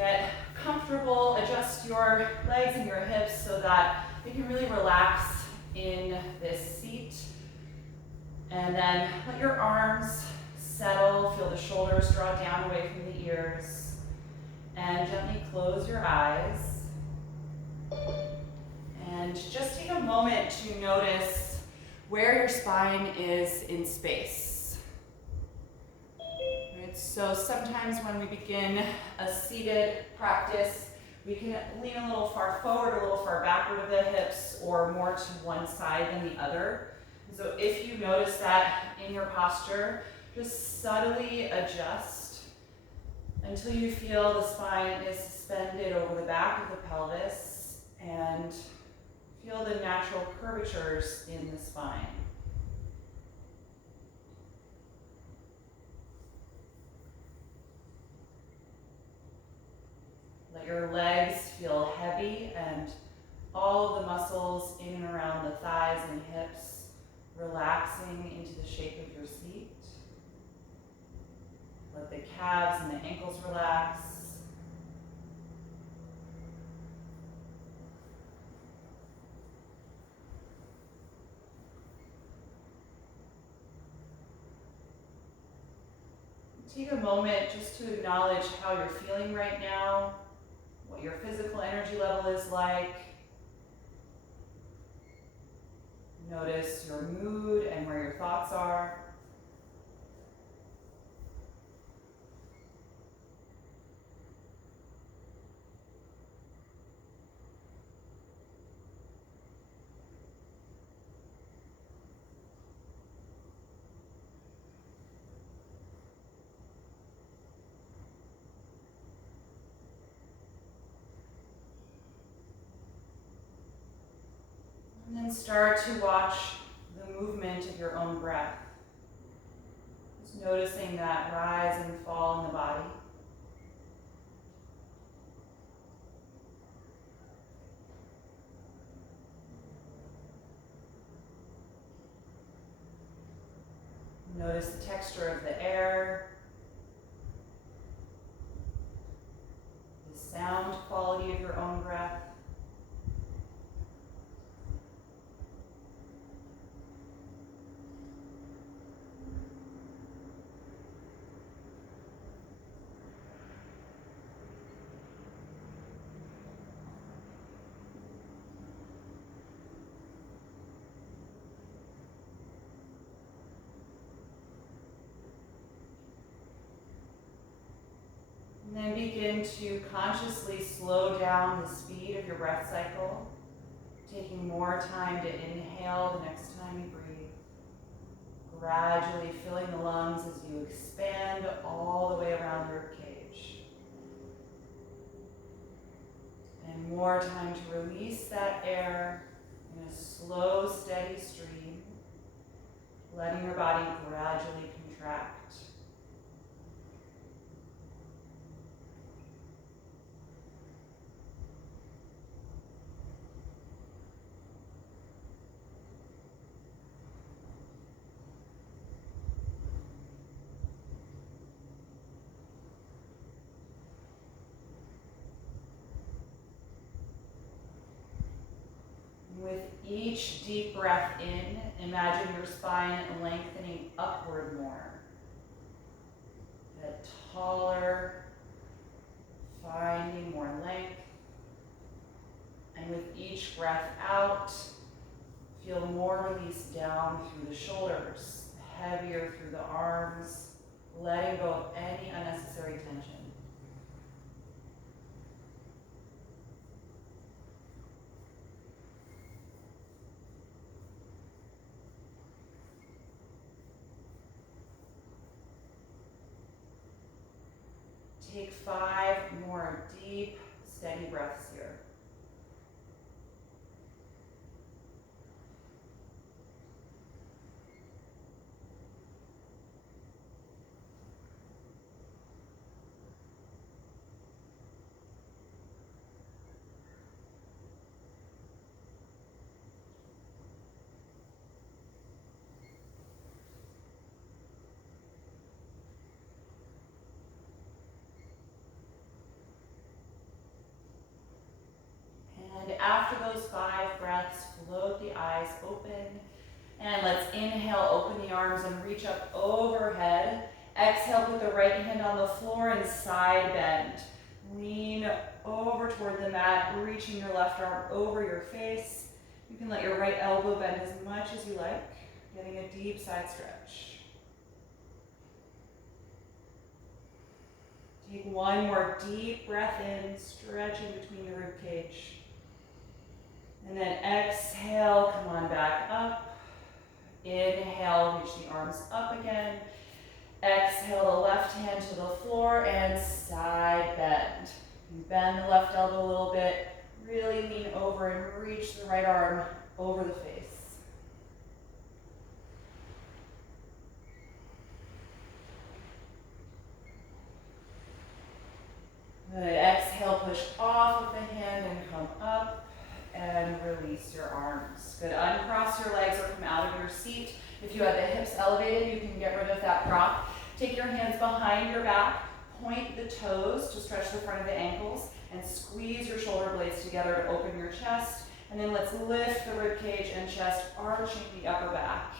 get comfortable, adjust your legs and your hips so that you can really relax in this seat. And then let your arms settle, feel the shoulders draw down away from the ears, and gently close your eyes. And just take a moment to notice where your spine is in space. Right, so sometimes when we begin a seated practice, we can lean a little far forward, a little far backward of the hips, or more to one side than the other. So if you notice that in your posture, just subtly adjust until you feel the spine is suspended over the back of the pelvis and feel the natural curvatures in the spine. Let your legs feel heavy and all of the muscles in and around the thighs and hips relaxing into the shape of your seat. Let the calves and the ankles relax. Take a moment just to acknowledge how you're feeling right now, what your physical energy level is like. Notice your mood and where your thoughts are. And then start to watch the movement of your own breath. Just noticing that rise and fall in the body. Notice the texture of the air, the sound quality of your own breath. And then begin to consciously slow down the speed of your breath cycle, taking more time to inhale the next time you breathe, gradually filling the lungs as you expand all the way around the ribcage. And more time to release that air in a slow, steady stream, letting your body gradually contract. With each deep breath in, imagine your spine lengthening upward more. Get taller, finding more length. And with each breath out, feel more release down through the shoulders, heavier through the arms, letting go of any unnecessary tension. Take 5 more deep, steady breaths here. those 5 breaths, float the eyes open. And let's inhale, open the arms and reach up overhead. Exhale, put the right hand on the floor and side bend. Lean over toward the mat, reaching your left arm over your face. You can let your right elbow bend as much as you like, getting a deep side stretch. Take one more deep breath in, stretching between the rib cage. And then exhale, come on back up. Inhale, reach the arms up again. Exhale the left hand to the floor and side bend. Bend the left elbow a little bit. Really lean over and reach the right arm over the face. Good. Exhale, push off of the hand and come up and release your arms. Good. Uncross your legs or come out of your seat. If you have the hips elevated, you can get rid of that prop. Take your hands behind your back, point the toes to stretch the front of the ankles, and squeeze your shoulder blades together to open your chest. And then let's lift the rib cage and chest, arching the upper back.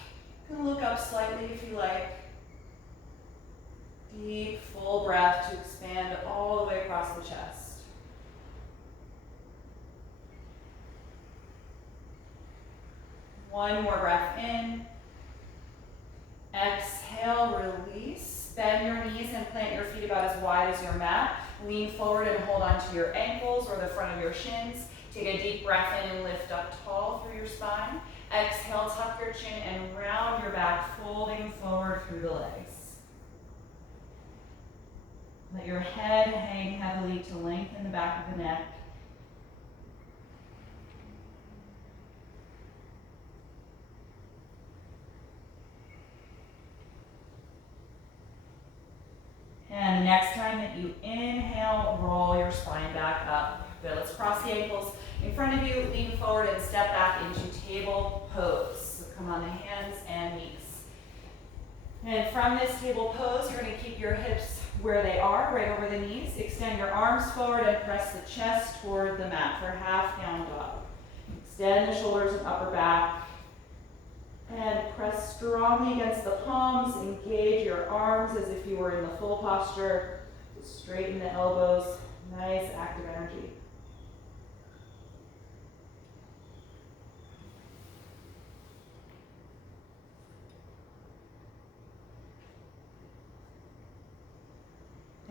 You can look up slightly if you like. Deep, full breath to expand all the way across the chest. One more breath in. Exhale, release. Bend your knees and plant your feet about as wide as your mat. Lean forward and hold onto your ankles or the front of your shins. Take a deep breath in and lift up tall through your spine. Exhale, tuck your chin and round your back, folding forward through the legs. Let your head hang heavily to lengthen the back of the neck. And the next time that you inhale, roll your spine back up. Good, let's cross the ankles in front of you, lean forward and step back into table pose. So come on the hands and knees. And from this table pose, you're going to keep your hips where they are, right over the knees. Extend your arms forward and press the chest toward the mat for half down dog. Extend the shoulders and upper back. And press strongly against the palms. Engage your arms as if you were in the full posture. Straighten the elbows. Nice active energy.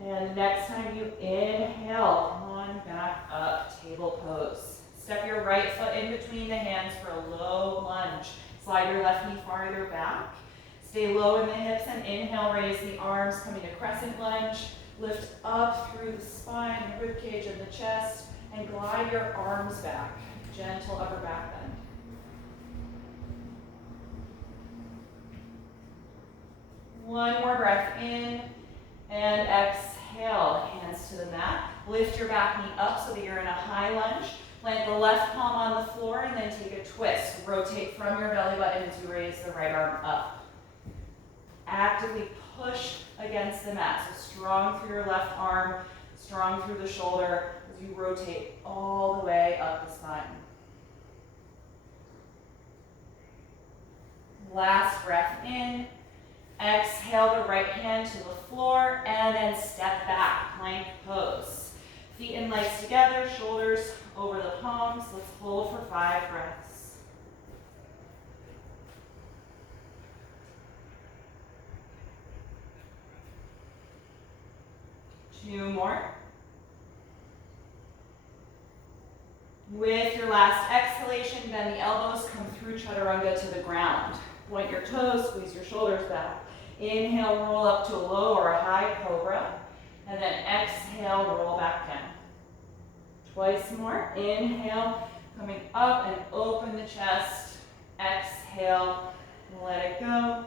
And next time you inhale, come on back up, table pose. Step your right foot in between the hands for a low lunge. Slide your left knee farther back. Stay low in the hips and inhale, raise the arms, coming to crescent lunge. Lift up through the spine, the rib cage, and the chest, and glide your arms back. Gentle upper back bend. One more breath in, and exhale, hands to the mat. Lift your back knee up so that you're in a high lunge. Plant the left palm on the floor and then take a twist. Rotate from your belly button as you raise the right arm up. Actively push against the mat. So strong through your left arm, strong through the shoulder as you rotate all the way up the spine. Last breath in. Exhale the right hand to the floor and then step back, plank pose. Feet and legs together, shoulders over the palms. Let's hold for 5 breaths. Two more. With your last exhalation, bend the elbows, come through chaturanga to the ground. Point your toes, squeeze your shoulders back. Inhale, roll up to a low or a high cobra. And then exhale, roll back down. Twice more. Inhale, coming up and open the chest. Exhale, let it go.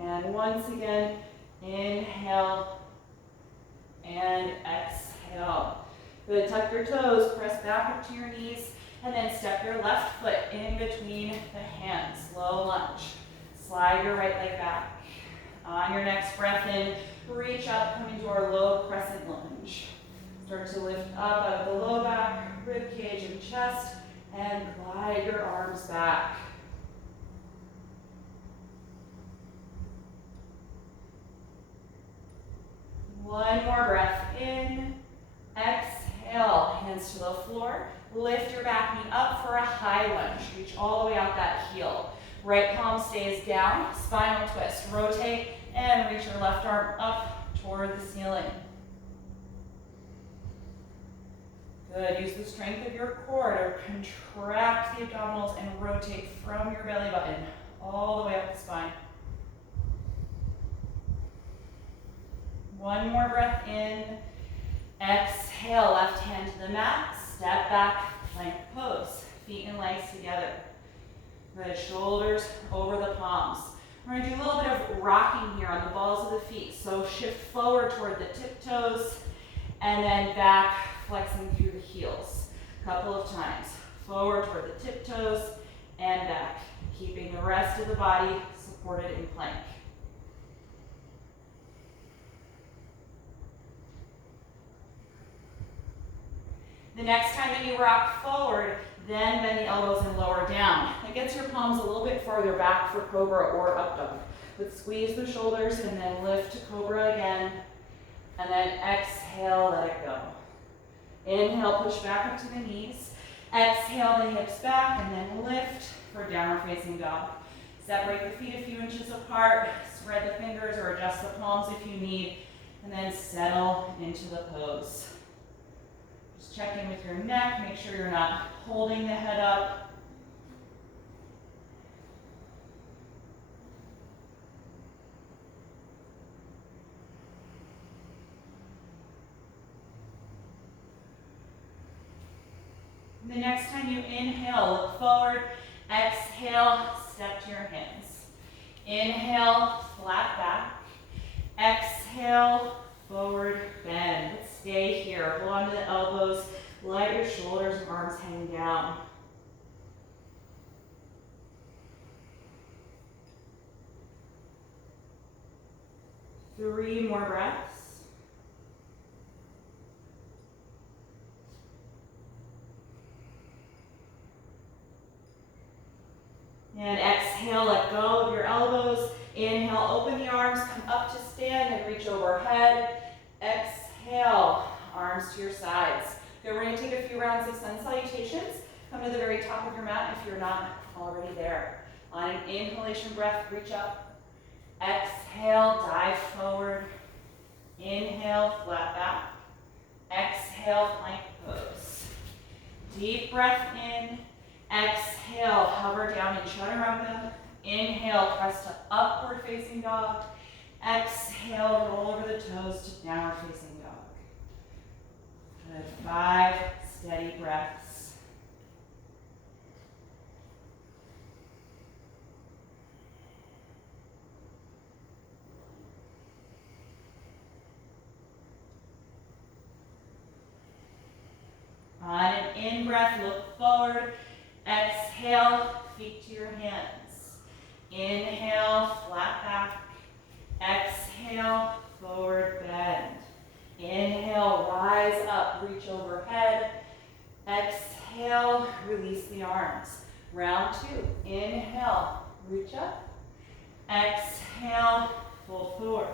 And once again, inhale and exhale. Good, tuck your toes, press back up to your knees, and then step your left foot in between the hands. Low lunge. Slide your right leg back. On your next breath in, reach up, come into our low crescent lunge. Start to lift up out of the low back, rib cage and chest, and glide your arms back. One more breath in. Exhale, hands to the floor. Lift your back knee up for a high lunge. Reach all the way out that heel. Right palm stays down, spinal twist. Rotate and reach your left arm up toward the ceiling. Good, use the strength of your core to contract the abdominals and rotate from your belly button all the way up the spine. One more breath in. Exhale, left hand to the mat. Step back, plank pose. Feet and legs together. Good, shoulders over the palms. We're gonna do a little bit of rocking here on the balls of the feet. So shift forward toward the tiptoes and then back, flexing through the heels. Couple of times. Forward toward the tiptoes and back. Keeping the rest of the body supported in plank. The next time that you rock forward, then bend the elbows and lower down. It gets your palms a little bit farther back for cobra or up dog. But squeeze the shoulders and then lift to cobra again. And then exhale, let it go. Inhale, push back up to the knees. Exhale, the hips back and then lift for downward facing dog. Separate the feet a few inches apart. Spread the fingers or adjust the palms if you need. And then settle into the pose. Just check in with your neck, make sure you're not holding the head up. The next time you inhale, look forward. Exhale, step to your hands. Inhale, flat back. Exhale, forward bend. Let's stay here. Hold on to the elbows. Let your shoulders and arms hang down. Three more breaths. And exhale, let go of your elbows. Inhale, open the arms, come up to stand and reach overhead. Exhale, arms to your sides. Okay, we're going to take a few rounds of sun salutations. Come to the very top of your mat if you're not already there. On an inhalation breath, reach up. Exhale, dive forward. Inhale, flat back. Exhale, plank pose. Deep breath in. Exhale, hover down in chaturanga. Inhale, press to upward facing dog. Exhale, roll over the toes to downward facing dog. Good, 5 steady breaths. On an in-breath, look forward. Exhale, feet to your hands. Inhale, flat back. Exhale, forward bend. Inhale, rise up, reach overhead. Exhale, release the arms. Round 2. Inhale, reach up. Exhale, fold forward.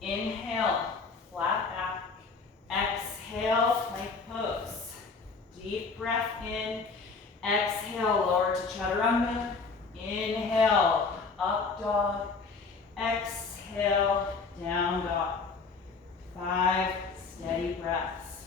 Inhale, flat back. Exhale, plank pose. Deep breath in. Exhale, lower to chaturanga. Inhale, up dog. Exhale, down dog. 5 steady breaths.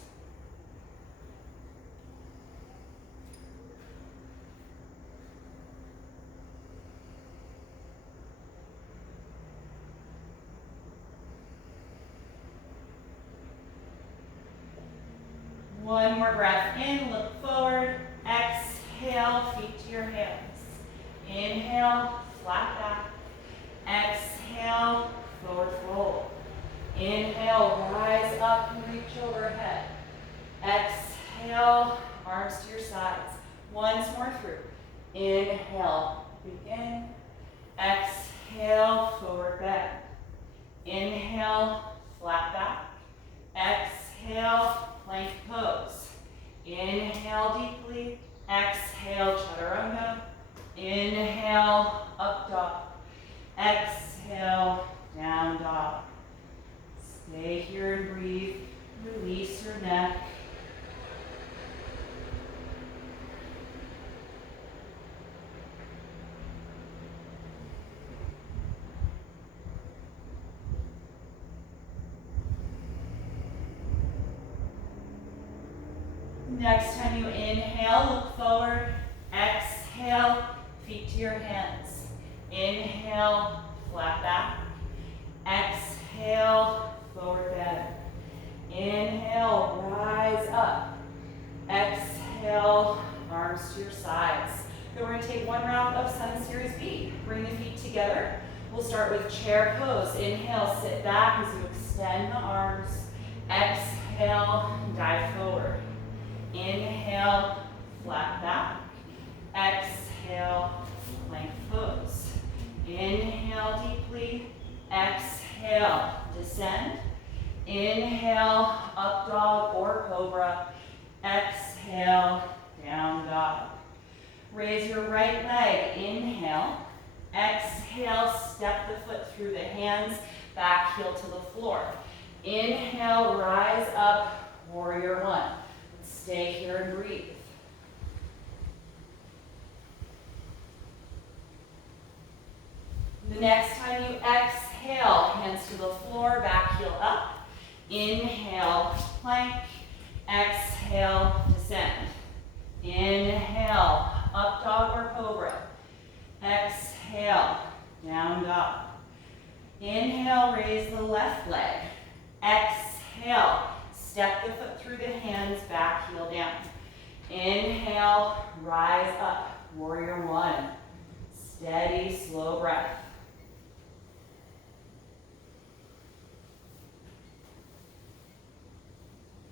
One more breath in, look forward. Exhale, feet to your hands. Inhale, flat back. Exhale, forward fold. Inhale, rise up and reach overhead. Exhale, arms to your sides. Once more through. Inhale, begin. Exhale, forward bend. Inhale, flat back. Exhale, plank pose. Inhale deeply. Exhale, chaturanga. Inhale, up dog. Exhale, down dog. Stay here and breathe. Release your neck. Next time you inhale, look forward. Exhale, feet to your hands. Inhale, flat back. Exhale, forward bend. Inhale, rise up. Exhale, arms to your sides. Then we're going to take one round of Sun Series B. Bring the feet together. We'll start with chair pose. Inhale, sit back as you extend the arms. Exhale, dive forward. Inhale, flat back. Exhale, plank pose. Inhale deeply. Exhale, descend. Inhale, up dog or cobra. Exhale, down dog. Raise your right leg. Inhale. Exhale, step the foot through the hands. Back heel to the floor. Inhale, rise up, warrior one. Stay here and breathe. The next time you exhale, hands to the floor, back heel up. Inhale, plank. Exhale, descend. Inhale, up dog or cobra. Exhale, down dog. Inhale, raise the left leg. Exhale, step the foot through the hands, back heel down. Inhale, rise up, warrior one. Steady, slow breath.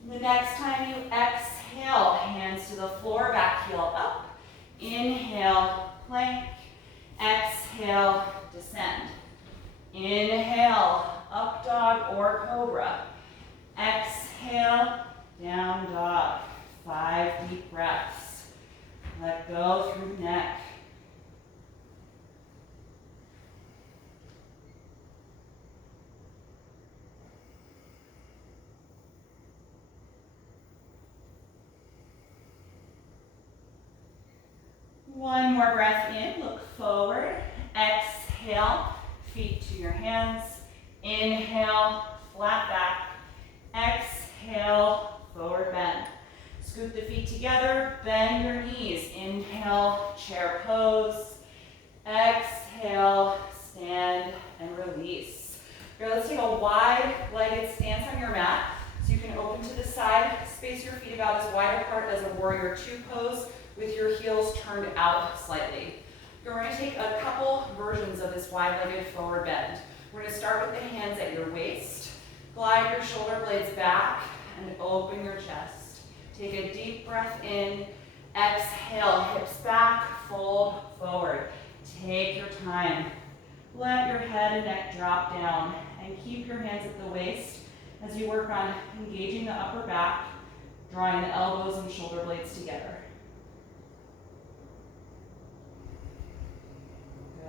The next time you exhale, hands to the floor, back heel up. Inhale, plank. Exhale, descend. Inhale, up dog or cobra. Exhale, down dog. 5 deep breaths. Let go through the neck. One more breath in, look forward. Exhale, feet to your hands. Inhale, flat back. Exhale, forward bend. Scoop the feet together, bend your knees. Inhale, chair pose. Exhale, stand and release. Here, let's take a wide-legged stance on your mat. So you can open to the side, space your feet about as wide apart as a warrior two pose with your heels turned out slightly. You're going to take a couple versions of this wide-legged forward bend. We're going to start with the hands at your waist. Glide your shoulder blades back and open your chest. Take a deep breath in. Exhale, hips back, fold forward. Take your time. Let your head and neck drop down and keep your hands at the waist as you work on engaging the upper back, drawing the elbows and shoulder blades together.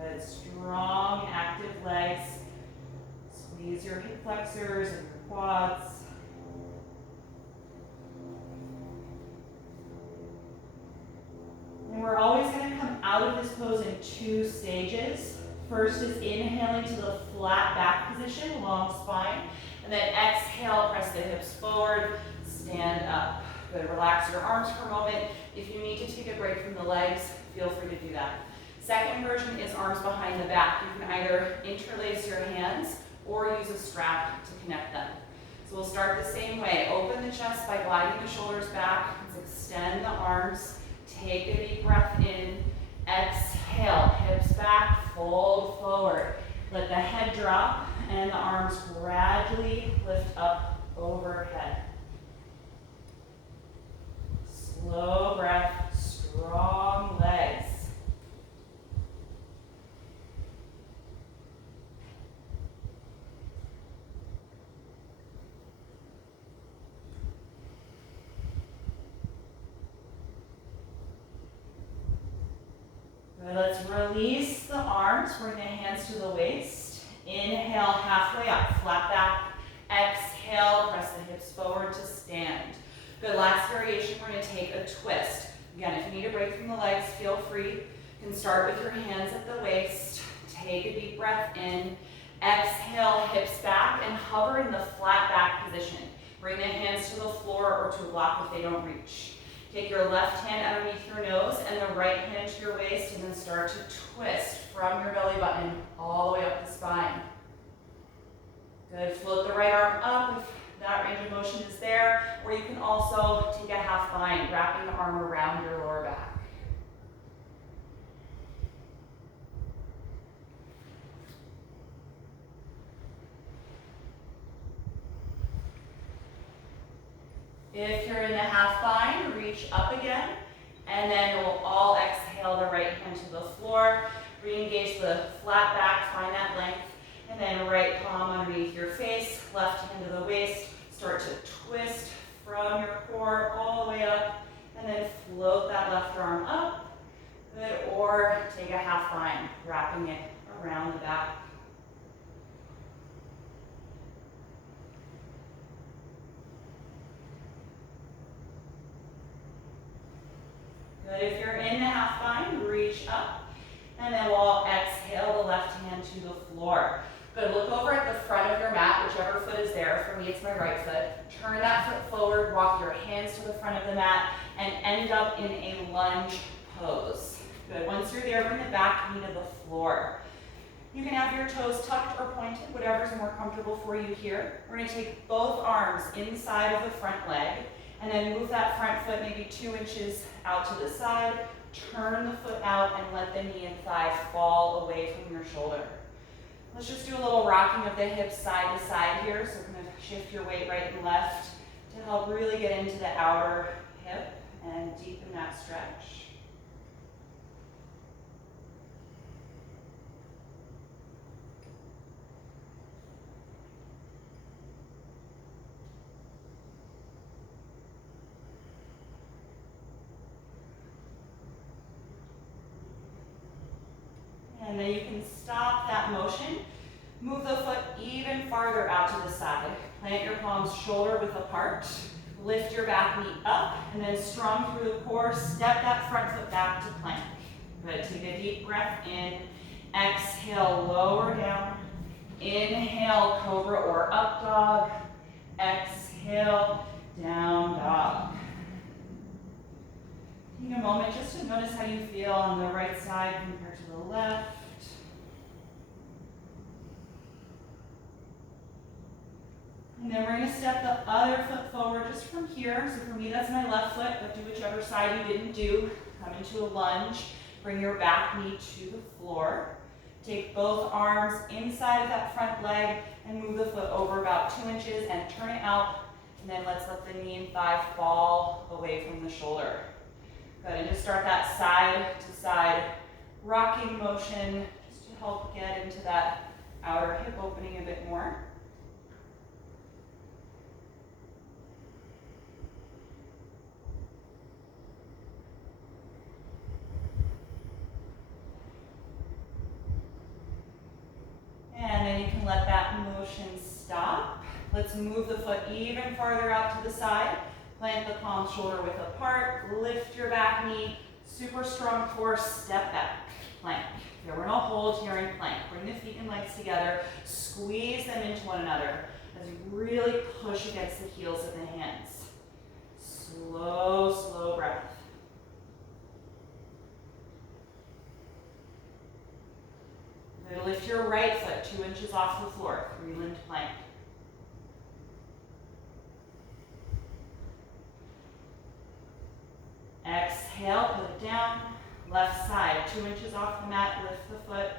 Good, strong, active legs. Squeeze your hip flexors and your quads. And we're always going to come out of this pose in 2 stages. First is inhaling to the flat back position, long spine. And then exhale, press the hips forward, stand up. Good, relax your arms for a moment. If you need to take a break from the legs, feel free to do that. Second version is arms behind the back. You can either interlace your hands or use a strap to connect them. So we'll start the same way. Open the chest by gliding the shoulders back. Let's extend the arms. Take a deep breath in. Exhale, hips back, fold forward. Let the head drop and the arms gradually lift up overhead. Slow breath, strong legs. Good, let's release the arms, bring the hands to the waist. Inhale, halfway up, flat back. Exhale, press the hips forward to stand. Good, last variation, we're gonna take a twist. Again, if you need a break from the legs, feel free. You can start with your hands at the waist. Take a deep breath in. Exhale, hips back, and hover in the flat back position. Bring the hands to the floor or to a block if they don't reach. Take your left hand underneath your nose and the right hand to your waist, and then start to twist from your belly button all the way up the spine. Good, float the right arm up if that range of motion is there, or you can also take a half bind, wrapping the arm around your lower back. If you're in the half bind, reach up again, and then we'll all exhale the right hand to the floor. Re-engage the flat back, find that length, and then right palm underneath your face, left hand to the waist. Start to twist from your core all the way up, and then float that left arm up. Good, or take a half bind, wrapping it around the back. Good, if you're in the half bind, reach up, and then we'll exhale the left hand to the floor. Good, look over at the front of your mat, whichever foot is there. For me, it's my right foot. Turn that foot forward, walk your hands to the front of the mat, and end up in a lunge pose. Good, once you're there, bring the back knee to the floor. You can have your toes tucked or pointed, whatever's more comfortable for you here. We're gonna take both arms inside of the front leg, and then move that front foot maybe 2 inches out to the side. Turn the foot out and let the knee and thigh fall away from your shoulder. Let's just do a little rocking of the hips side to side here. So we're gonna shift your weight right and left to help really get into the outer hip and deepen that stretch. And then you can stop that motion. Move the foot even farther out to the side. Plant your palms shoulder width apart. Lift your back knee up, and then strong through the core, step that front foot back to plank. Good, take a deep breath in. Exhale, lower down. Inhale, cobra or up dog. Exhale, down dog. Take a moment just to notice how you feel on the right side compared to the left. And then we're going to step the other foot forward just from here. So for me, that's my left foot, but do whichever side you didn't do. Come into a lunge. Bring your back knee to the floor. Take both arms inside of that front leg and move the foot over about 2 inches and turn it out. And then let's let the knee and thigh fall away from the shoulder. Good, and just start that side to side rocking motion just to help get into that outer hip opening a bit more. And then you can let that motion stop. Let's move the foot even farther out to the side. Plant the palms shoulder width apart. Lift your back knee. Super strong core. Step back. Plank. Here we're going to hold here in plank. Bring the feet and legs together. Squeeze them into one another as you really push against the heels of the hands. Slow, slow breath. Then lift your right foot 2 inches off the floor. 3-limbed plank. Exhale, put it down. Left side, 2 inches off the mat, lift the foot.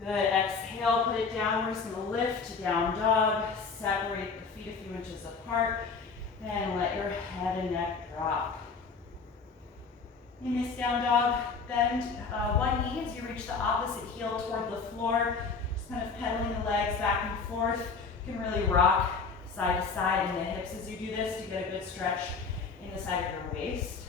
Good, exhale, put it down. We're just gonna lift, down dog. Separate the feet a few inches apart. Then let your head and neck drop. In this down dog, bend one knee as you reach the opposite heel toward the floor. Just kind of pedaling the legs back and forth. You can really rock side to side in the hips as you do this to get a good stretch in the side of your waist.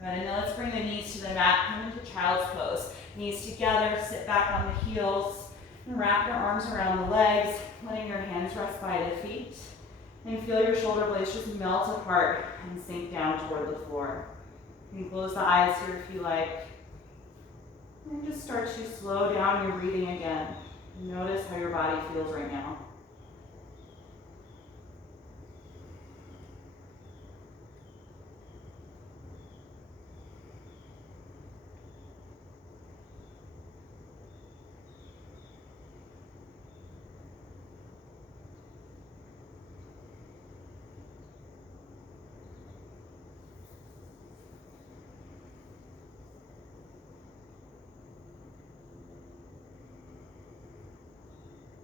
Good, and then let's bring the knees to the mat, come into child's pose. Knees together, sit back on the heels, and wrap your arms around the legs, letting your hands rest by the feet. And feel your shoulder blades just melt apart and sink down toward the floor. You can close the eyes here if you like. And just start to slow down your breathing again. Notice how your body feels right now.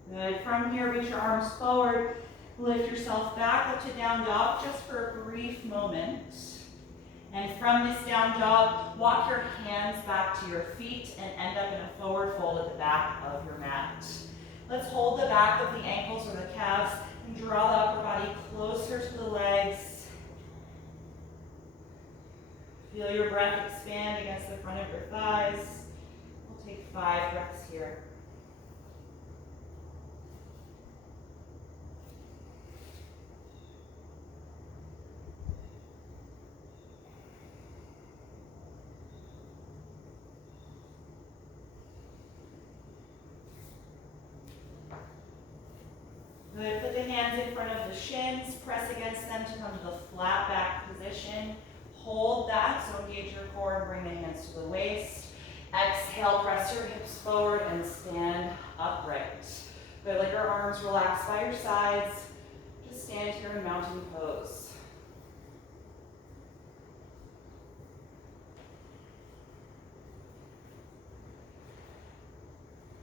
Good. From here, reach your arms forward. Lift yourself back up to down dog just for a brief moment. And from this down dog, walk your hands back to your feet and end up in a forward fold at the back of your mat. Let's hold the back of the ankles or the calves and draw the upper body closer to the legs. Feel your breath expand against the front of your thighs. We'll take 5 breaths here. Good. Put the hands in front of the shins. Press against them to come to the flat back position. Hold that, so engage your core and bring the hands to the waist. Exhale, press your hips forward and stand upright. Good. Let your arms relax by your sides. Just stand here in mountain pose.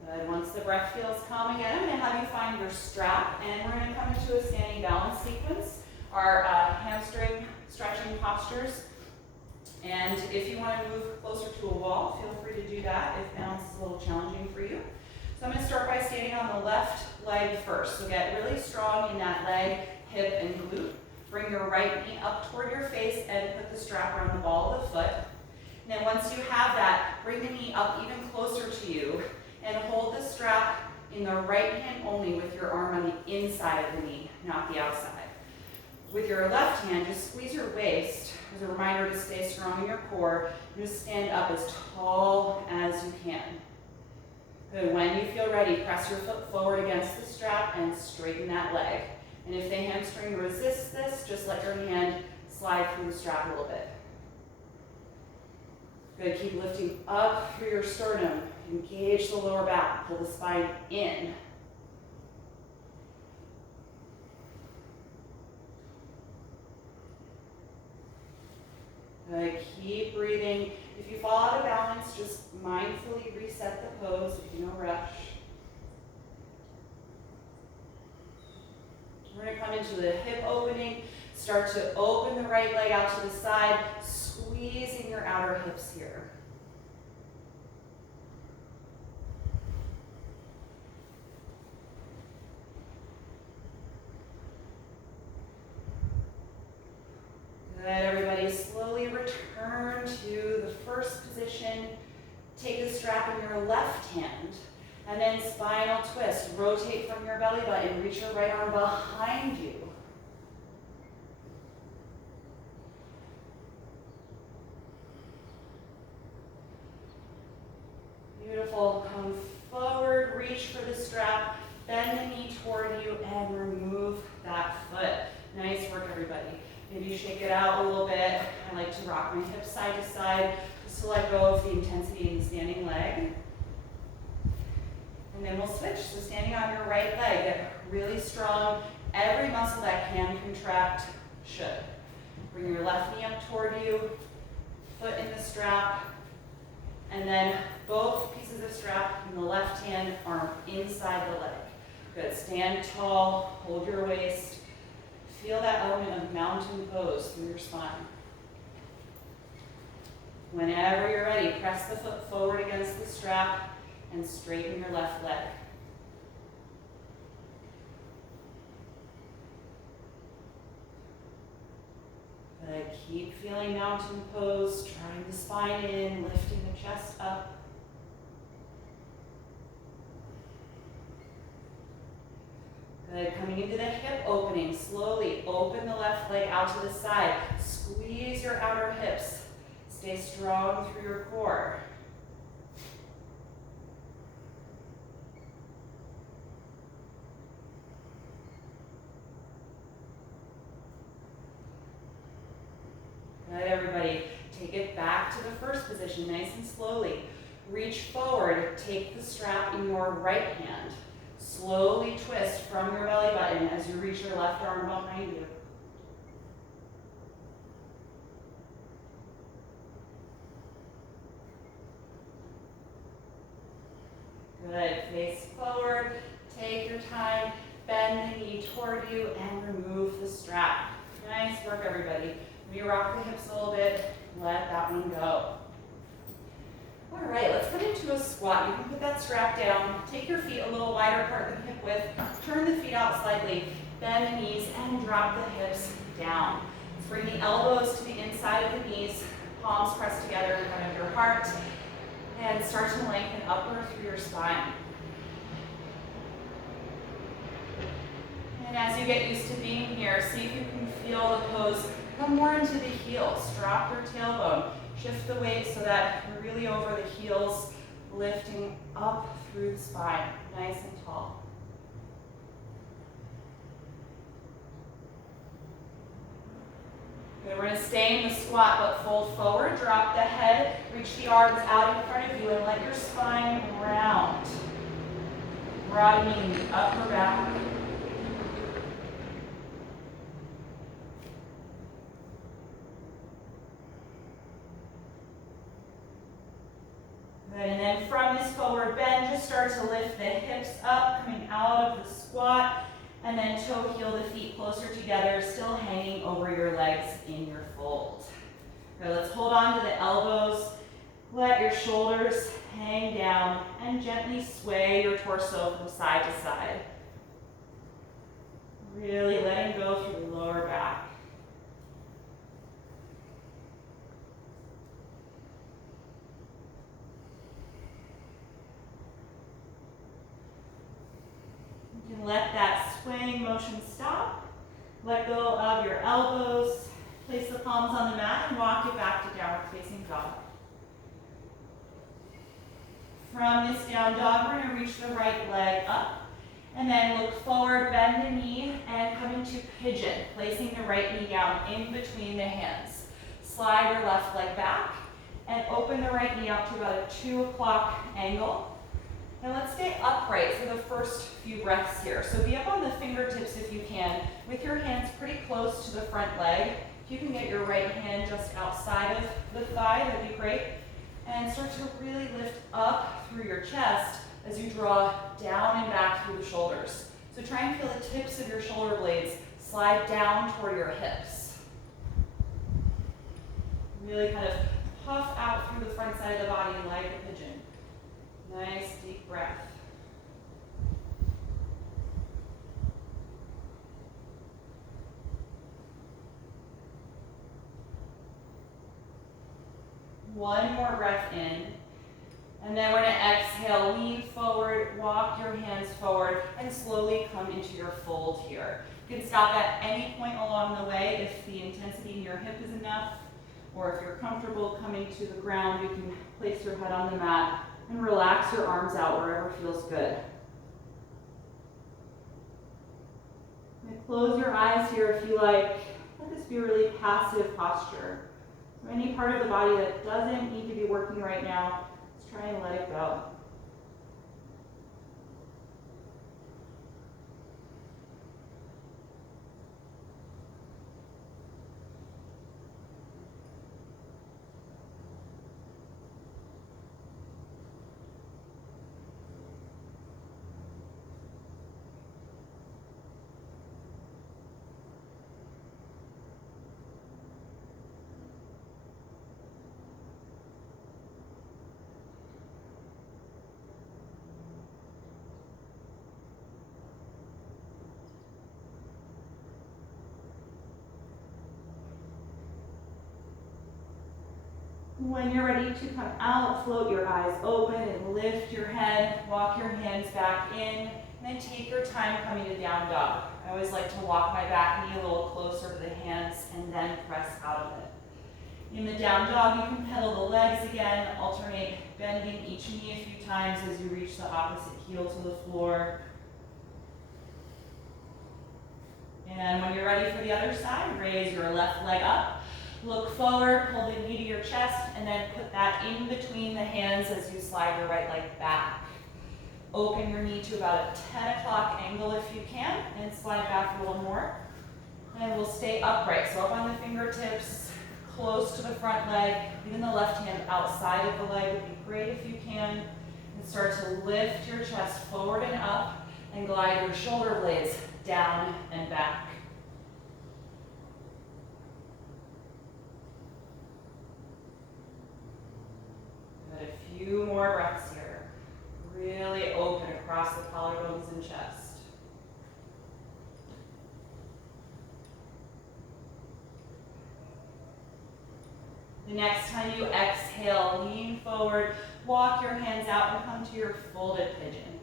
Good. Once the breath feels calm again, I'm going to have you find your strap, and we're going to come into a standing balance sequence, our hamstring stretching postures. And if you want to move closer to a wall, feel free to do that if balance is a little challenging for you. So I'm going to start by standing on the left leg first. So get really strong in that leg, hip, and glute. Bring your right knee up toward your face and put the strap around the ball of the foot. And then once you have that, bring the knee up even closer to you and hold the strap in the right hand only with your arm on the inside of the knee, not the outside. With your left hand, just squeeze your waist as a reminder to stay strong in your core. And just stand up as tall as you can. Good. When you feel ready, press your foot forward against the strap and straighten that leg. And if the hamstring resists this, just let your hand slide through the strap a little bit. Good. Keep lifting up through your sternum. Engage the lower back. Pull the spine in. Good. Keep breathing. If you fall out of balance, just mindfully reset the pose. No rush. We're going to come into the hip opening. Start to open the right leg out to the side, squeezing your outer hips here. Good, everybody. Slowly return to the first position. Take the strap in your left hand, and then spinal twist. Rotate from your belly button. Reach your right arm behind you. Beautiful. Come forward, reach for the strap, bend the knee toward you, and remove that foot. Nice work, everybody. Maybe shake it out a little bit. I like to rock my hips side to side just to let go of the intensity in the standing leg. And then we'll switch. So standing on your right leg, get really strong. Every muscle that can contract should. Bring your left knee up toward you, foot in the strap, and then both pieces of strap in the left hand, arm inside the leg. Good. Stand tall, hold your waist. Feel that element of mountain pose through your spine. Whenever you're ready, press the foot forward against the strap and straighten your left leg. Good. Keep feeling mountain pose, trying the spine in, lifting the chest up. Good. Coming into the hip opening, slowly open the left leg out to the side. Squeeze your outer hips. Stay strong through your core. Good, everybody. Take it back to the first position, nice and slowly. Reach forward, take the strap in your right hand. Slowly twist from your belly button as you reach your left arm behind you. Good, face forward, take your time, bend the knee toward you and remove the strap. Nice work, everybody. Maybe rock the hips a little bit, let that one go. All right, let's come into a squat. You can put that strap down, take your feet a little wider apart than hip width, turn the feet out slightly, bend the knees and drop the hips down. Let's bring the elbows to the inside of the knees, palms pressed together in front of your heart, and start to lengthen upward through your spine. And as you get used to being here, see if you can feel the pose come more into the heels. Drop your tailbone. Shift the weight so that you're really over the heels, lifting up through the spine, nice and tall. Good, we're going to stay in the squat, but fold forward, drop the head, reach the arms out in front of you, and let your spine round. Broadening the upper back. Good, and then from this forward bend, just start to lift the hips up, coming out of the squat, and then toe heel the feet closer together, still hanging over your legs in your fold. Good, let's hold on to the elbows, let your shoulders hang down, and gently sway your torso from side to side. Really letting go through the lower back. You can let that swaying motion stop. Let go of your elbows. Place the palms on the mat and walk it back to downward facing dog. From this down dog, we're going to reach the right leg up. And then look forward, bend the knee, and come into pigeon, placing the right knee down in between the hands. Slide your left leg back and open the right knee up to about a 2 o'clock angle. Now let's stay upright for the first few breaths here. So be up on the fingertips if you can, with your hands pretty close to the front leg. If you can get your right hand just outside of the thigh, that'd be great. And start to really lift up through your chest as you draw down and back through the shoulders. So try and feel the tips of your shoulder blades slide down toward your hips. Really kind of puff out through the front side of the body like a pigeon. Nice deep breath. One more breath in. And then we're going to exhale, lean forward, walk your hands forward, and slowly come into your fold here. You can stop at any point along the way if the intensity in your hip is enough, or if you're comfortable coming to the ground, you can place your head on the mat and relax your arms out wherever feels good. And close your eyes here if you like. Let this be a really passive posture. So any part of the body that doesn't need to be working right now, let's try and let it go. When you're ready to come out, float your eyes open and lift your head. Walk your hands back in, and then take your time coming to down dog. I always like to walk my back knee a little closer to the hands and then press out of it. In the down dog, you can pedal the legs again, alternate bending each knee a few times as you reach the opposite heel to the floor. And when you're ready for the other side, raise your left leg up. Look forward, pull the knee to your chest, and then put that in between the hands as you slide your right leg back. Open your knee to about a 10 o'clock angle if you can, and slide back a little more. And we'll stay upright, so up on the fingertips, close to the front leg, even the left hand outside of the leg would be great if you can. And start to lift your chest forward and up, and glide your shoulder blades down and back. Good, a few more breaths here. Really open across the collarbones and chest. The next time you exhale, lean forward, walk your hands out and come to your folded pigeon.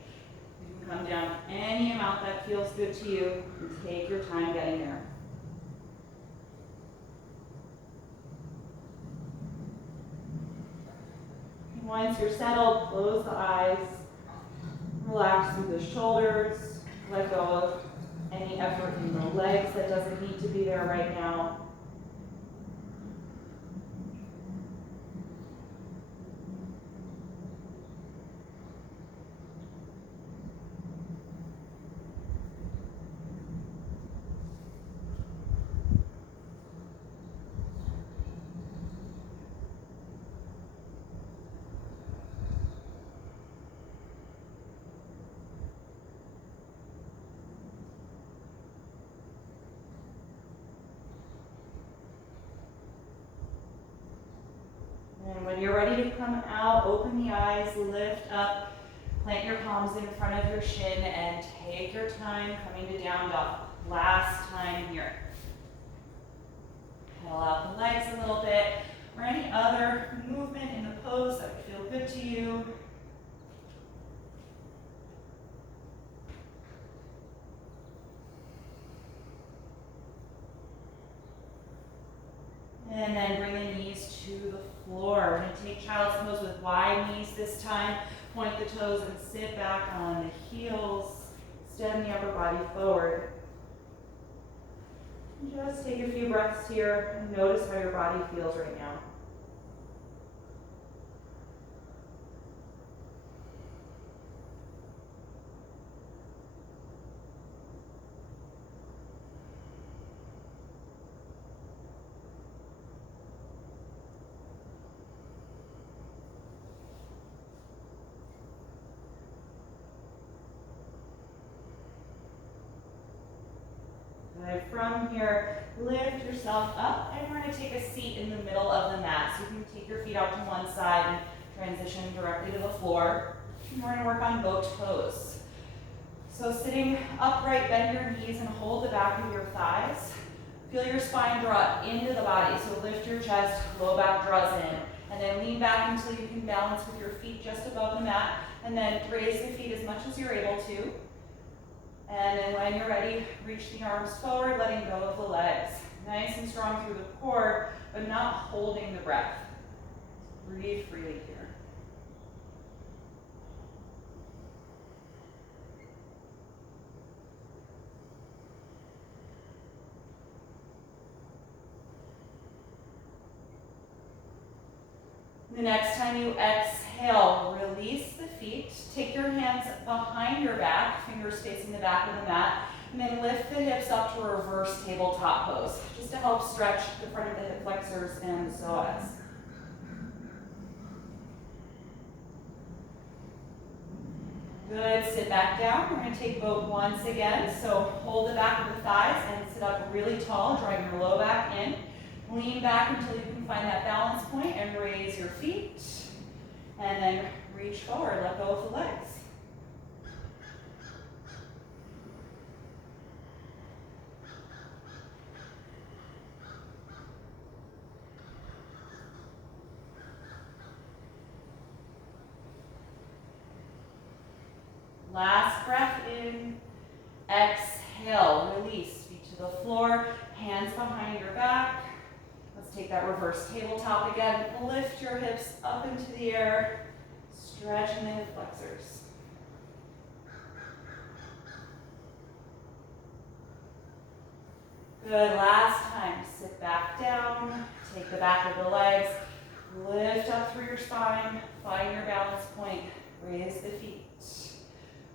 You can come down any amount that feels good to you and take your time getting there. Once you're settled, close the eyes, relax through the shoulders, let go of any effort in the legs that doesn't need to be there right now. And when you're ready to come out, open the eyes, lift up, plant your palms in front of your shin, and take your time coming to down dog. Last time here. Pedal out the legs a little bit, or any other movement in the pose that would feel good to you. And then bring the knees to the floor. We're going to take child's pose with wide knees this time. Point the toes and sit back on the heels. Stem the upper body forward. And just take a few breaths here and notice how your body feels right now. From here, lift yourself up, and we're going to take a seat in the middle of the mat. So you can take your feet out to one side and transition directly to the floor. And we're going to work on boat pose. So sitting upright, bend your knees and hold the back of your thighs. Feel your spine draw into the body. So lift your chest, low back draws in, and then lean back until you can balance with your feet just above the mat, and then raise the feet as much as you're able to. And then when you're ready, reach the arms forward, letting go of the legs. Nice and strong through the core, but not holding the breath. Breathe freely here. The next time you exhale, release the feet. Take your hands behind your back, fingers facing the back of the mat, and then lift the hips up to a reverse tabletop pose, just to help stretch the front of the hip flexors and the psoas. Good, sit back down. We're going to take boat once again. So hold the back of the thighs and sit up really tall, drawing your low back in. Lean back until you can find that balance point and raise your feet. And then reach forward, let go of the legs. Last breath in. Exhale, release. Feet to the floor, hands behind your back. Let's take that reverse tabletop again. Lift your hips up into the air, stretching the hip flexors. Good, last time. Sit back down, take the back of the legs, lift up through your spine, find your balance point, raise the feet.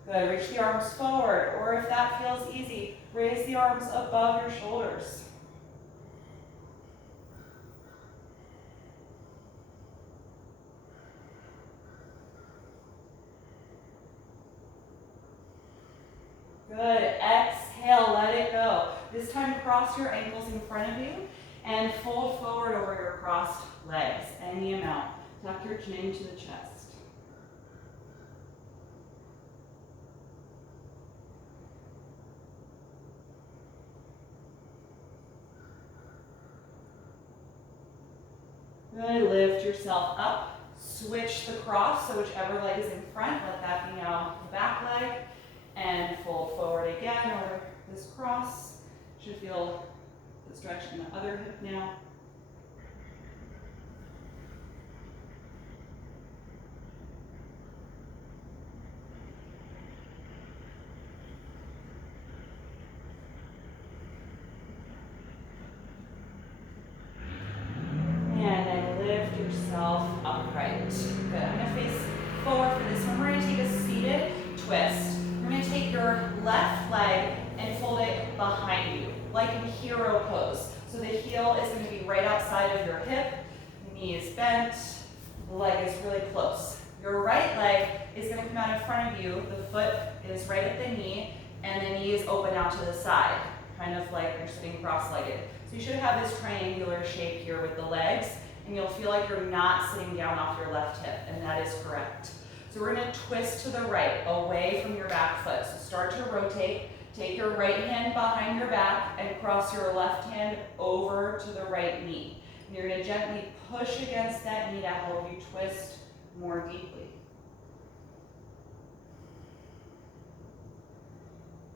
Good, reach the arms forward, or if that feels easy, raise the arms above your shoulders. Good, exhale, let it go. This time cross your ankles in front of you and fold forward over your crossed legs, any amount. Tuck your chin to the chest. Good, lift yourself up, switch the cross, so whichever leg is in front, let that be now the back leg, and fold forward again over this cross. Should feel the stretch in the other hip now. Upright. Good. I'm going to face forward for this one. We're going to take a seated twist. We're going to take your left leg and fold it behind you, like in hero pose. So the heel is going to be right outside of your hip, the knee is bent, the leg is really close. Your right leg is going to come out in front of you, the foot is right at the knee, and the knee is open out to the side, kind of like you're sitting cross-legged. So you should have this triangular shape here with the legs, and you'll feel like you're not sitting down off your left hip, and that is correct. So we're going to twist to the right, away from your back foot. So start to rotate. Take your right hand behind your back and cross your left hand over to the right knee. And you're going to gently push against that knee to help you twist more deeply.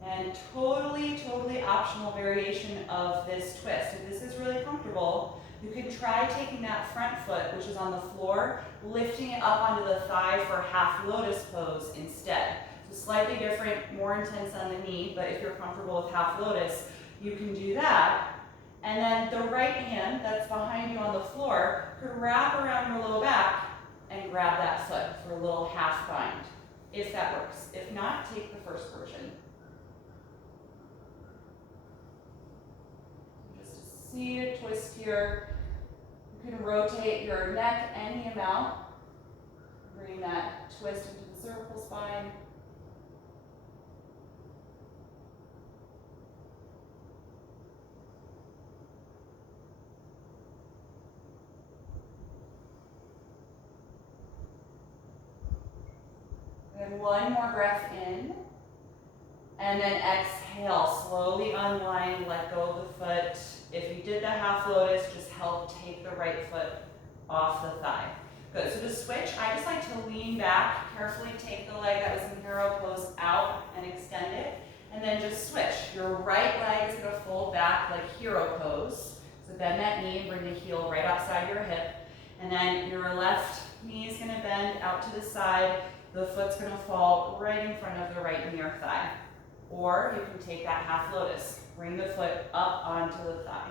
And totally optional variation of this twist. If this is really comfortable, you can try taking that front foot, which is on the floor, lifting it up onto the thigh for half lotus pose instead. So slightly different, more intense on the knee, but if you're comfortable with half lotus, you can do that. And then the right hand that's behind you on the floor could wrap around your low back and grab that foot for a little half bind, if that works. If not, take the first version. Seated twist here. You can rotate your neck any amount. Bring that twist into the cervical spine. And one more breath in. And then exhale, slowly unwind, let go of the foot. If you did the half lotus, just help take the right foot off the thigh. Good, so to switch, I just like to lean back, carefully take the leg that was in hero pose out and extend it, and then just switch. Your right leg is gonna fold back like hero pose. So bend that knee and bring the heel right outside your hip. And then your left knee is gonna bend out to the side. The foot's gonna fall right in front of the right knee or thigh. Or you can take that half lotus. Bring the foot up onto the thigh.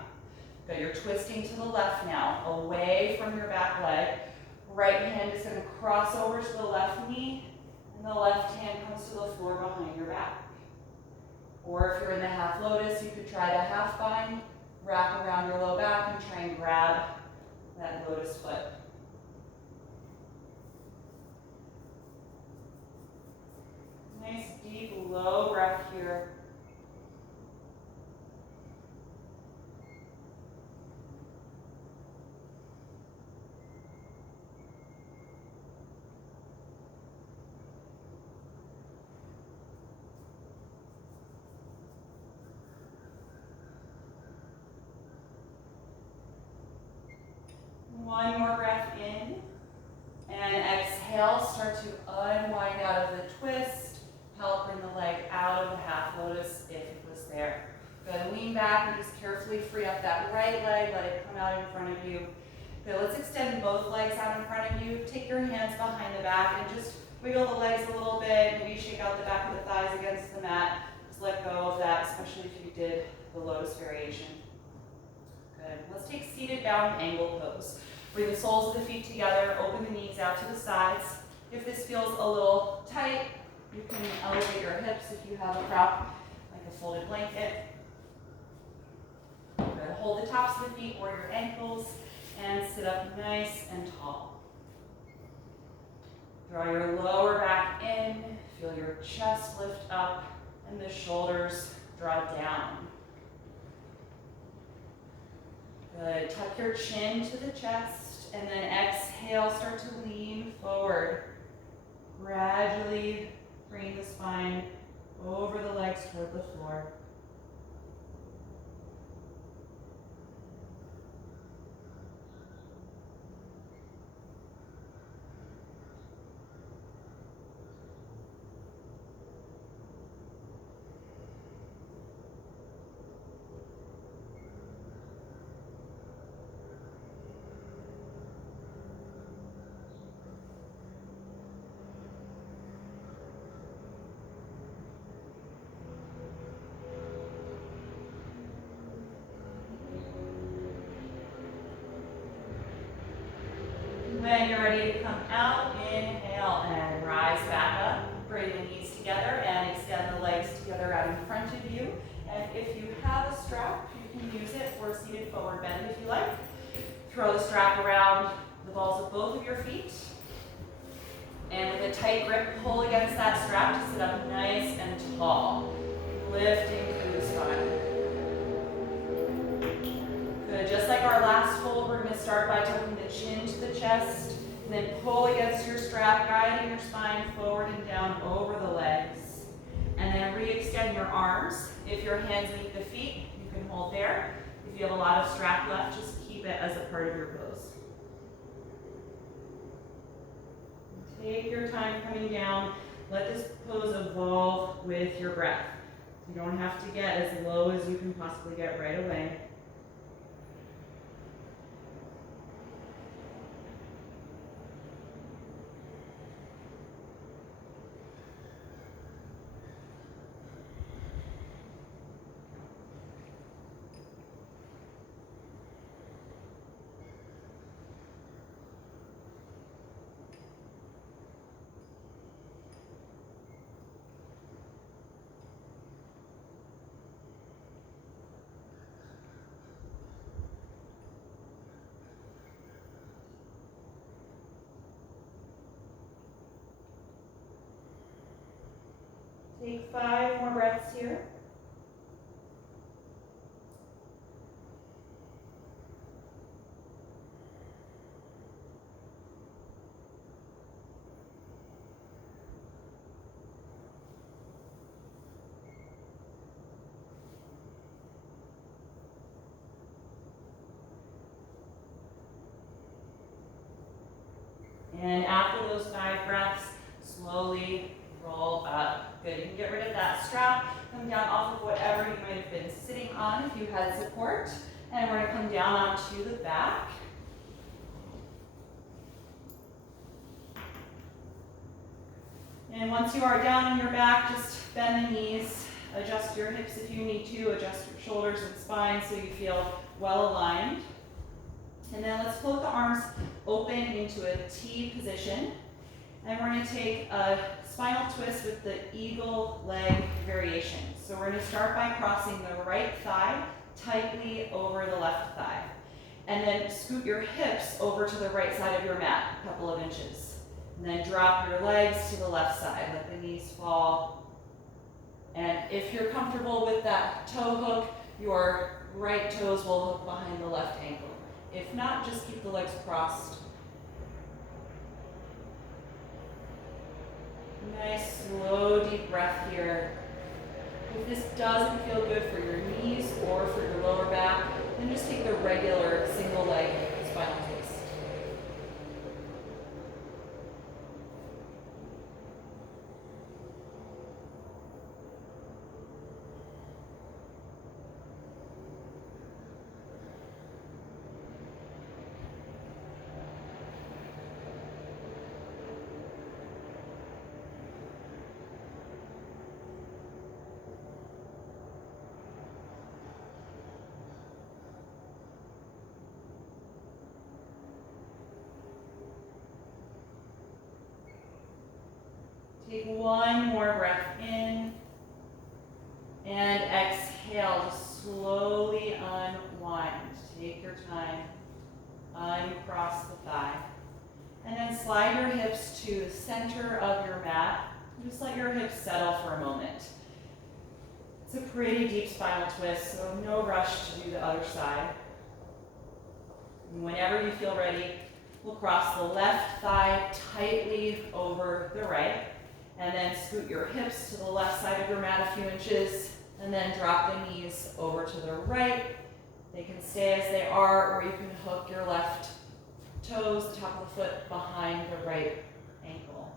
Good, you're twisting to the left now, away from your back leg. Right hand is gonna cross over to the left knee, and the left hand comes to the floor behind your back. Or if you're in the half lotus, you could try the half bind, wrap around your low back and try and grab that lotus foot. Nice deep low breath here. One more breath in, and exhale, start to unwind out of the twist. Help Good, lean back and just carefully free up that right leg, let it come out in front of you. Good, let's extend both legs out in front of you. Take your hands behind the back and just wiggle the legs a little bit. Maybe shake out the back of the thighs against the mat. Just let go of that, especially if you did the lotus variation. Good, let's take seated bound angle pose. Bring the soles of the feet together, open the knees out to the sides. If this feels a little tight, you can elevate your hips if you have a prop, like a folded blanket. Good. Hold the tops of the feet or your ankles and sit up nice and tall. Draw your lower back in, feel your chest lift up and the shoulders draw down. Good. Tuck your chin to the chest and then exhale, start to lean forward. Gradually bring the spine over the legs toward the floor. When you're ready to come out, inhale and rise back up. Bring the knees together and extend the legs together out in front of you. And if you have a strap, you can use it for a seated forward bend if you like. Throw the strap around the balls of both of your feet. And with a tight grip, pull against that strap to sit up nice and tall. Lifting through the spine. Good, just like our last hold, we're going to start by tucking the chin to the chest, and then pull against your strap, guiding your spine forward and down over the legs. And then re-extend your arms. If your hands meet the feet, you can hold there. If you have a lot of strap left, just keep it as a part of your pose. Take your time coming down. Let this pose evolve with your breath. You don't have to get as low as you can possibly get right away. Take 5 more breaths here. And after those 5 breaths, slowly roll up. Good, you can get rid of that strap, come down off of whatever you might have been sitting on if you had support. And we're going to come down onto the back. And once you are down on your back, just bend the knees, adjust your hips if you need to, adjust your shoulders and spine so you feel well aligned. And then let's float the arms open into a T position. And we're going to take a spinal twist with the eagle leg variation. So we're going to start by crossing the right thigh tightly over the left thigh. And then scoot your hips over to the right side of your mat, a couple of inches. And then drop your legs to the left side, let the knees fall. And if you're comfortable with that toe hook, your right toes will hook behind the left ankle. If not, just keep the legs crossed. Nice, slow, deep breath here. If this doesn't feel good for your knees or for your lower back, then just take the regular single leg spinal twist. Take one more breath in. And exhale, just slowly unwind. Take your time. Uncross the thigh. And then slide your hips to the center of your mat. Just let your hips settle for a moment. It's a pretty deep spinal twist, so no rush to do the other side. And whenever you feel ready, we'll cross the left thigh tightly over the right, and then scoot your hips to the left side of your mat a few inches, and then drop the knees over to the right. They can stay as they are, or you can hook your left toes, the top of the foot, behind the right ankle.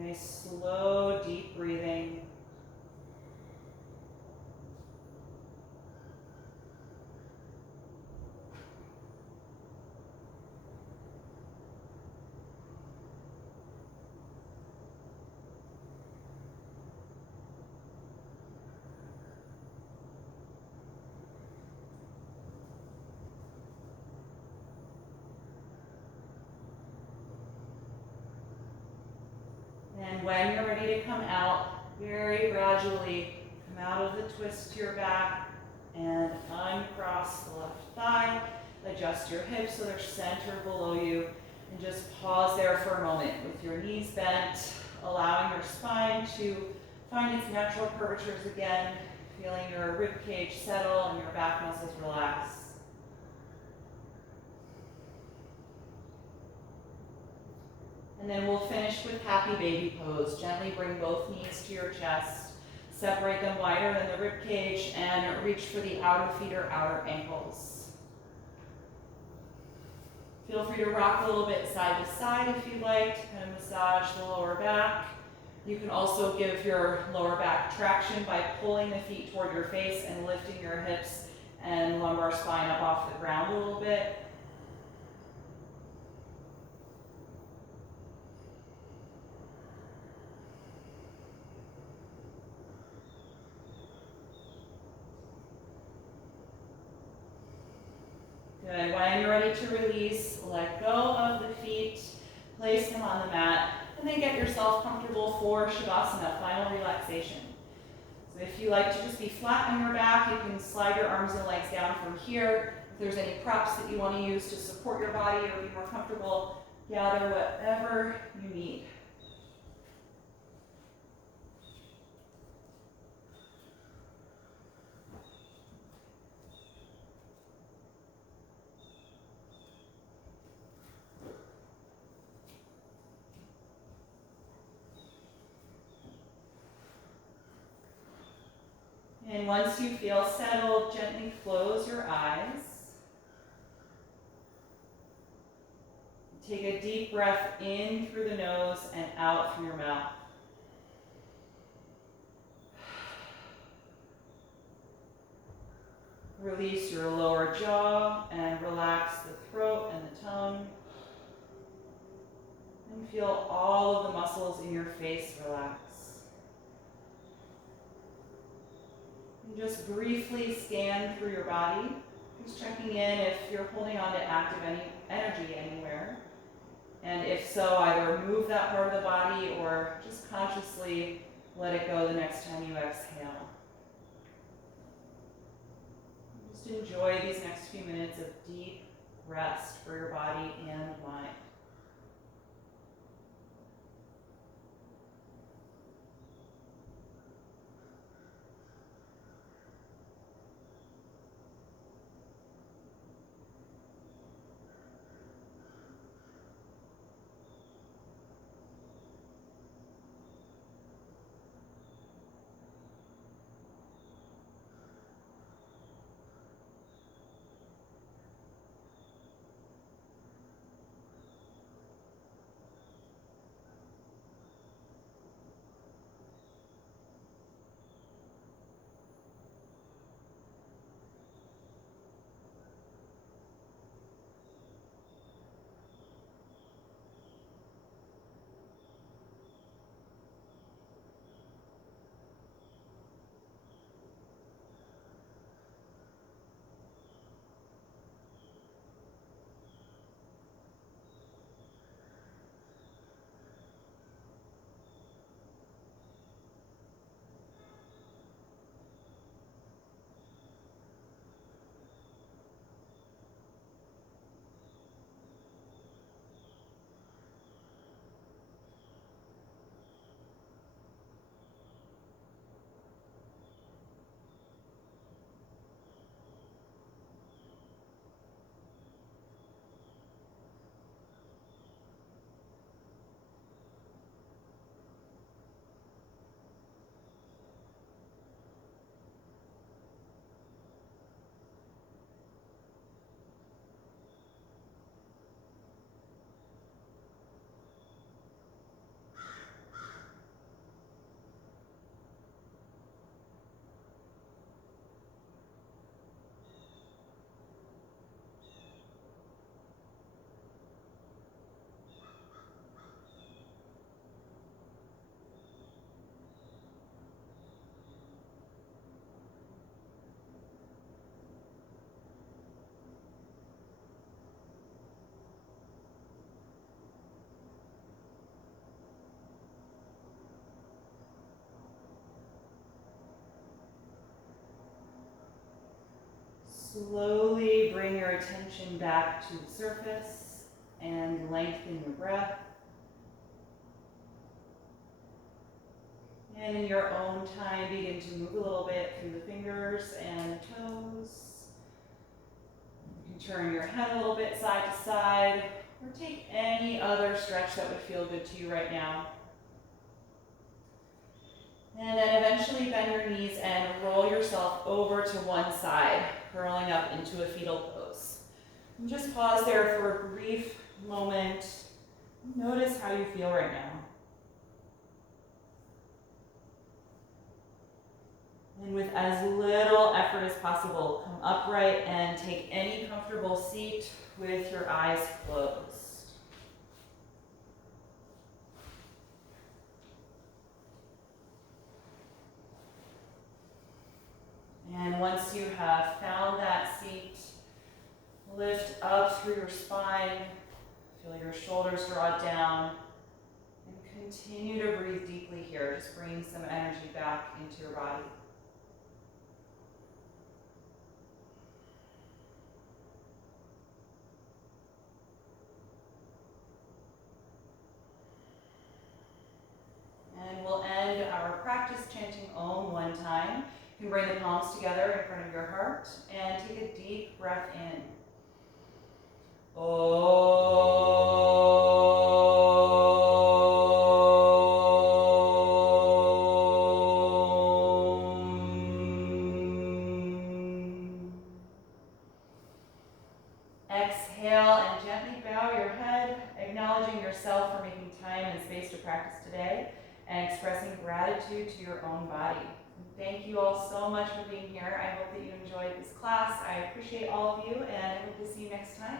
Nice, slow, deep breathing. And when you're ready to come out, very gradually come out of the twist to your back and uncross the left thigh. Adjust your hips so they're centered below you, and just pause there for a moment with your knees bent, allowing your spine to find its natural curvatures again, feeling your rib cage settle and your back muscles relax. And then we'll finish with happy baby pose. Gently bring both knees to your chest. Separate them wider than the rib cage and reach for the outer feet or outer ankles. Feel free to rock a little bit side to side if you'd like to kind of massage the lower back. You can also give your lower back traction by pulling the feet toward your face and lifting your hips and lumbar spine up off the ground a little bit. Good. When you're ready to release, let go of the feet, place them on the mat, and then get yourself comfortable for Shavasana, final relaxation. So if you like to just be flat on your back, you can slide your arms and legs down from here. If there's any props that you want to use to support your body or be more comfortable, gather whatever you need. And once you feel settled, gently close your eyes. Take a deep breath in through the nose and out through your mouth. Release your lower jaw and relax the throat and the tongue. And feel all of the muscles in your face relax. And just briefly scan through your body, just checking in if you're holding on to active energy anywhere. And if so, either move that part of the body or just consciously let it go the next time you exhale. Just enjoy these next few minutes of deep rest for your body and mind. Slowly bring your attention back to the surface and lengthen your breath. And in your own time, begin to move a little bit through the fingers and the toes. You can turn your head a little bit side to side, or take any other stretch that would feel good to you right now. And then eventually bend your knees and roll yourself over to one side, curling up into a fetal pose. And just pause there for a brief moment. Notice how you feel right now. And with as little effort as possible, come upright and take any comfortable seat with your eyes closed. And once you have found that seat, lift up through your spine, feel your shoulders draw down, and continue to breathe deeply here. Just bring some energy back into your body. And we'll end our practice chanting Om one time. You can bring the palms together in front of your heart and take a deep breath in. Exhale and gently bow your head, acknowledging yourself for making time and space to practice today and expressing gratitude to your own body. Thank you all so much for being here. I hope that you enjoyed this class. I appreciate all of you, and I hope to see you next time.